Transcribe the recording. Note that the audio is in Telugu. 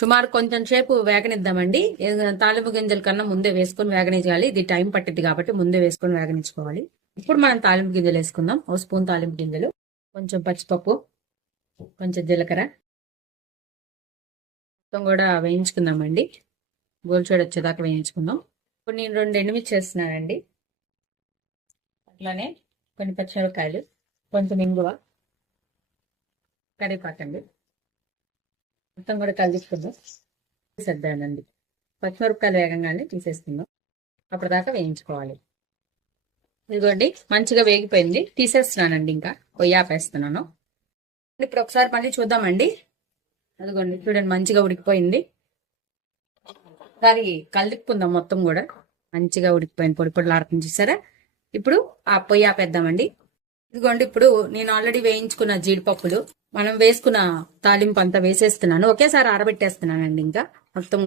సుమారు కొంచెం సేపు వేగనిద్దామండి. తాలింపు గింజల కన్నా ముందే వేసుకొని వేగనించాలి. ఇది టైం పట్టింది కాబట్టి ముందే వేసుకొని వేగనించుకోవాలి. ఇప్పుడు మనం తాలింపు గింజలు వేసుకుందాం. ఒక స్పూన్ తాలింపు గింజలు, కొంచెం పచ్చిపప్పు, కొంచెం జీలకర్ర మొత్తం కూడా వేయించుకుందామండి. గోల్చేడు వచ్చేదాకా వేయించుకుందాం. ఇప్పుడు నేను 2 ఎండుమిర్చి చేస్తున్నానండి. అట్లానే కొన్ని పచ్చిమిరపకాయలు, కొంచెం ఇంగువ, కరివేపాకండి. మొత్తం కూడా కలిసుకుందాం. తీసేద్దానండి. పచ్చిమిరపకాయలు వేగంగానే తీసేసుకుందాం. అప్పటిదాకా వేయించుకోవాలి. ఇదిగోండి మంచిగా వేగిపోయింది. తీసేస్తున్నానండి. ఇంకా పొయ్యి ఆపేస్తున్నాను. ఇప్పుడు ఒకసారి మళ్ళీ చూద్దామండి. అదిగోండి చూడండి మంచిగా ఉడికిపోయింది. ఒకసారి కలుపుకుందాం. మొత్తం కూడా మంచిగా ఉడికిపోయింది. పొడి పొడిలాడుతుంది చూసారా. ఇప్పుడు ఆ పొయ్యి ఆపేద్దామండి. ఇదిగోండి ఇప్పుడు నేను ఆల్రెడీ వేయించుకున్న జీడిపప్పులు, మనం వేసుకున్న తాలింపు అంతా వేసేస్తున్నాను. ఒకేసారి ఆరబెట్టేస్తున్నానండి. ఇంకా మొత్తం